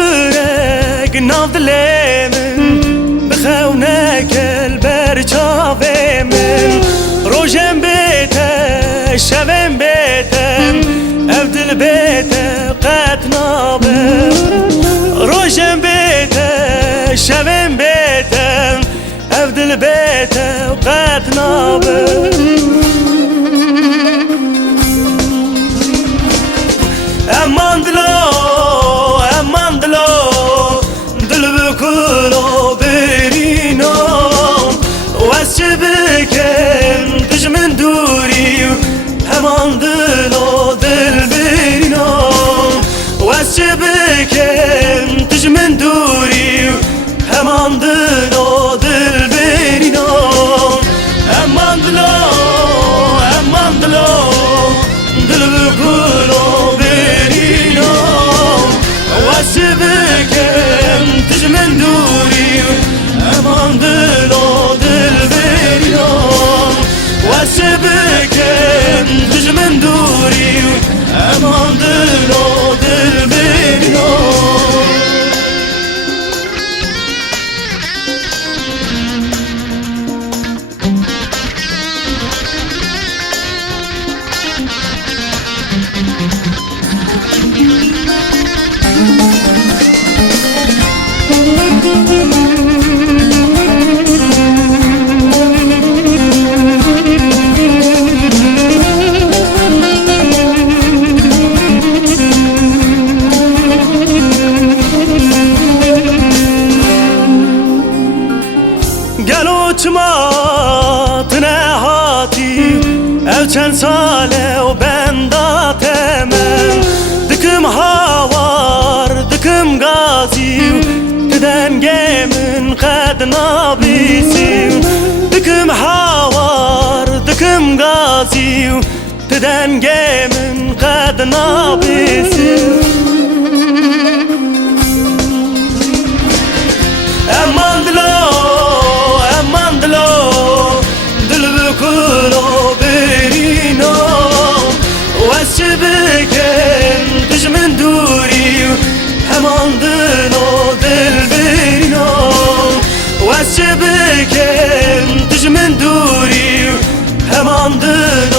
bürek navdlemin بخونك البرجاف من روجن بيته شبن بيته أبدل بيته قد نابر روجن بيته شبن بيته أبدل بيته قد نابر أمان دلو دل بكلو برينو واسبكن تجمن دوري أمان دلو دل برينو واسبكن تجمن دوري أمان دلو دل برينو أمان دلو دل بكلو واسبكن تجمن دوري أمان دلو دل برينو واسبكن تجمن دوري أمان دلو دل برينو ما تنهاتي او چند ساله و بندات من دکم هاوار دکم غازی تدنگه من قد نابیسی دکم هاوار دکم غازی تدنگه من قد نابیسی امان دل بكلو برينو واسبكن تجمن دوري أمان دلو دل برينو واسبكن تجمن دوري أمان دلو